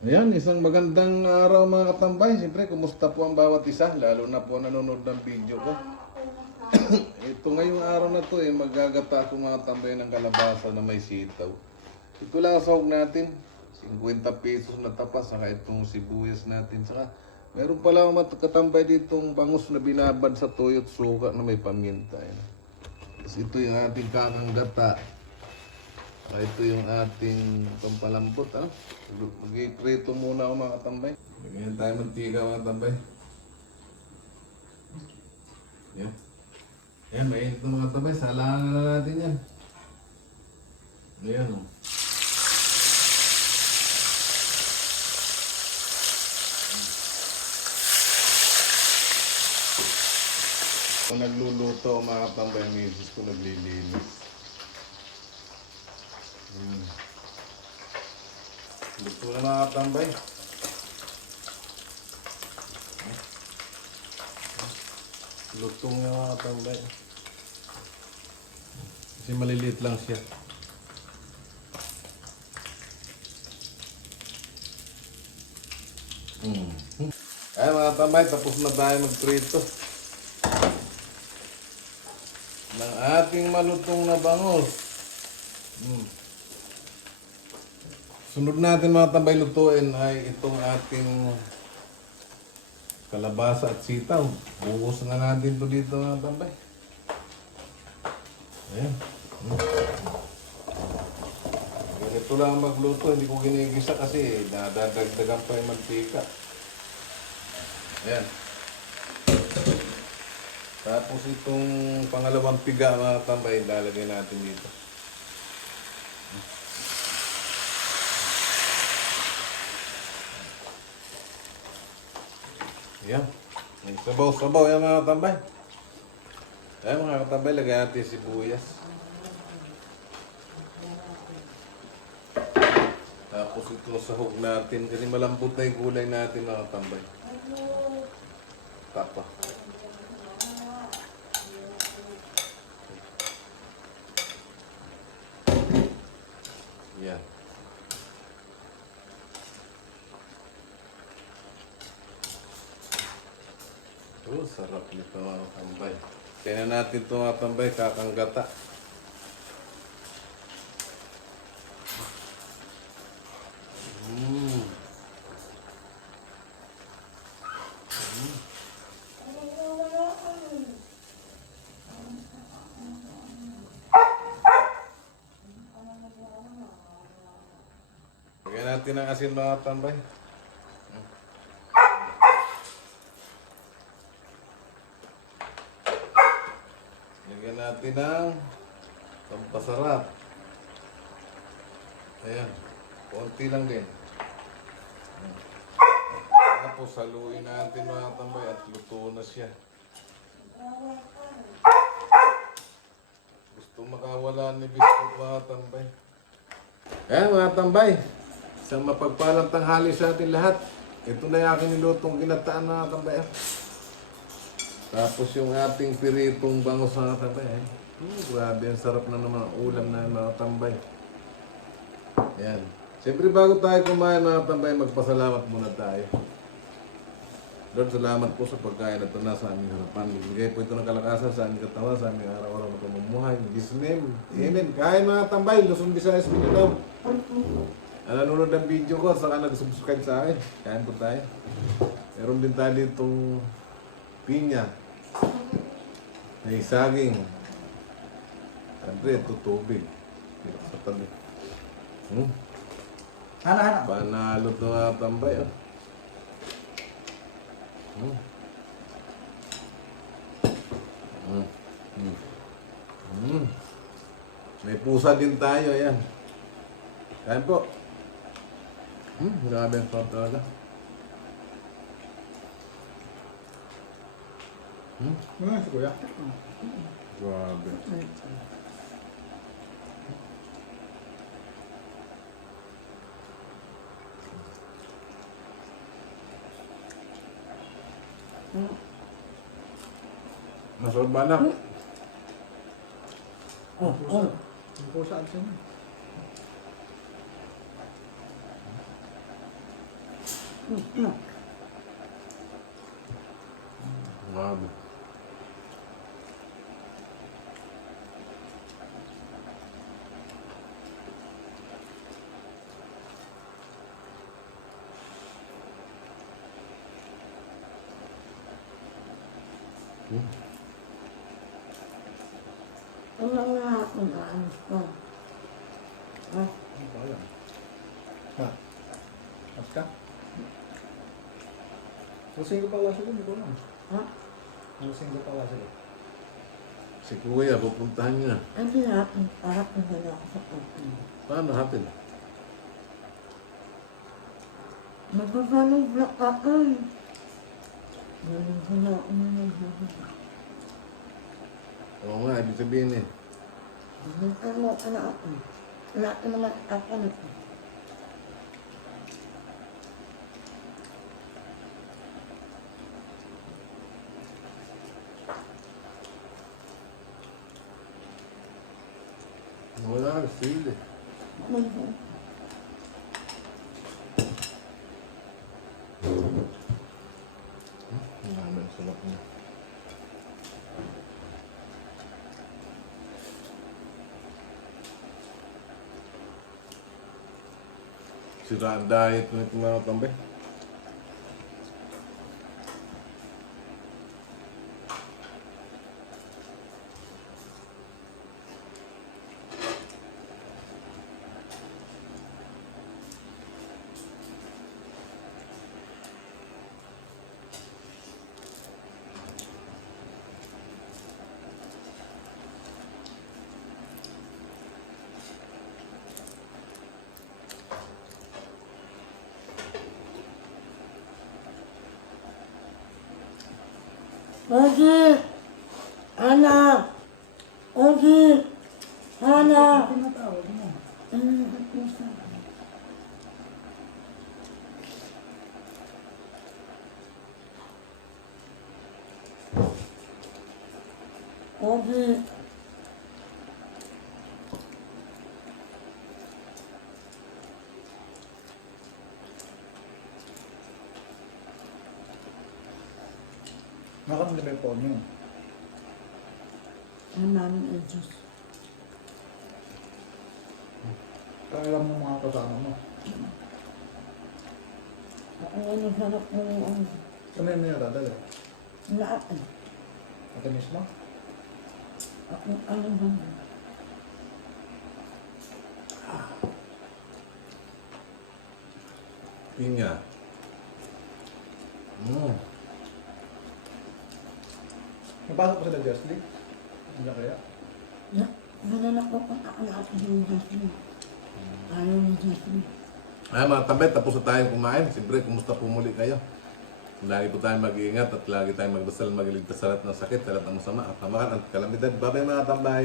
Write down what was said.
Ayan, isang magandang araw mga katambay. Siyempre, kumusta po ang bawat isa, lalo na po nanonood ng video ko. Ito ngayong araw na to magagata ko mga tambay ng kalabasa na may sitaw. Ito lang ang sahog natin, 50 pesos na tapas, saka itong sibuyas natin. Saka meron pala mga katambay ditong bangus na binabad sa toyo at suka na may paminta. Ayan. Tapos ito yung ating kakanggata. Ito yung ating pampalambot, Mag-iprito muna ako mga katambay. Lagyan tayo mantika mga katambay. Yan. Yan, mainit na mga katambay. Salangan na natin yan. Ayan o. Kung nagluluto mga katambay, ang misis ko naglilinis. Luto na mga katambay. Lutong na mga katambay. Kasi maliliit lang siya. Ay mga katambay, tapos na tayo magprito ng ating malutong na bangus. Sunod natin mga tambay lutuin ay itong ating kalabasa at sitaw. Buhos na natin ito dito mga tambay. Ayan. Ganito lang magluto. Hindi ko ginigisa kasi nadadagdagan pa yung mantika. Ayan. Tapos itong pangalawang piga mga tambay, lalagay natin dito. Yan. May sabaw-sabaw yan mga katambay. Ayan mga katambay, lagay natin sibuyas. Tapos ito sahog natin kasi malambot na yung gulay natin mga katambay. Tapa. Yan. Oh, sarap nito mga tambay. Kaya natin ito mga tambay, kakanggata. Kaya natin ang asin mga tambay. Lagyan natin ng pampasarap. Ayan. Konti lang din. Tapos haluin natin mga tambay at luto na siya. Gusto makawala ni Biscuit mga tambay. Ayan mga tambay. Isang mapagpalang tanghali sa atin lahat. Ito na yung aking nilutong ginataan mga tambay. Tapos yung ating piritong bangus mga tambay. Grabe, ang sarap na naman ang ulam na mga tambay. Yan. Siyempre bago tayo kumain mga tambay, magpasalamat muna tayo. Lord, salamat po sa pagkain na ito na sa aming harapan. Bigay po ito ng kalakasan sa aming katawan, sa aming araw-araw na pamumuhay. In Jesus' name, amen. Kain mga tambay, Luzon, Visayas, Mindanao. Nanonood ng video ko, saka nag-subscribe sa akin. Kain po tayo. Meron din tayo ditong pinya. May saging. Siyempre, ito tubig. Dito sa tabi. Hana. Panalo ito mga tambay. May pusa din tayo, ayan. Kain po. Grabe ang sarap talaga. Si Kuya. Grabe. Masarap ba anak? Ang pusa at siya. Grabe. Ang mga akong anos ko. Ha? Ano ba yan? Ha? Mas ka? Lusing ko pa wala sila, hindi ko alam. Ha? Lusing ko pa wala sila. Si Kuya, pupuntahan niya. Ang hinapan para kung wala ako sa akin. Paano hatin? Magbabalong black ako. Wala ako na nagbabalong. Oo nga, ibig sabihin eh. Ano ako? Wala ka naman ako na. Wala, sili. Ang dami ang sarap niya. Sira ang diet na itong mga tambay. Ogi! Ana! Ogi! Ana! Tinatawag mo. Ogi! Nakamit na ba yung phone nyo? Ang namin ay Diyos. Kaya alam mo mga kasama mo. Ako nga naghanap ng ang Kami yung nadadala. lahat. Ate mismo? Ako alam ba? Pinya. Napasok ko sila Just League. Hindi kaya? Nananap ko kung ako na ako yung Diyos mo. Ayaw ng Diyos mo. Ay mga tambay, tapos na tayong kumain. Siyempre, kumusta po muli kayo? Lagi po tayong mag-iingat at lagi tayong magdasal, magiligtas sa lahat ng sakit, sa lahat ng masama at hamakan at kalamidad. Bye-bye mga tambay!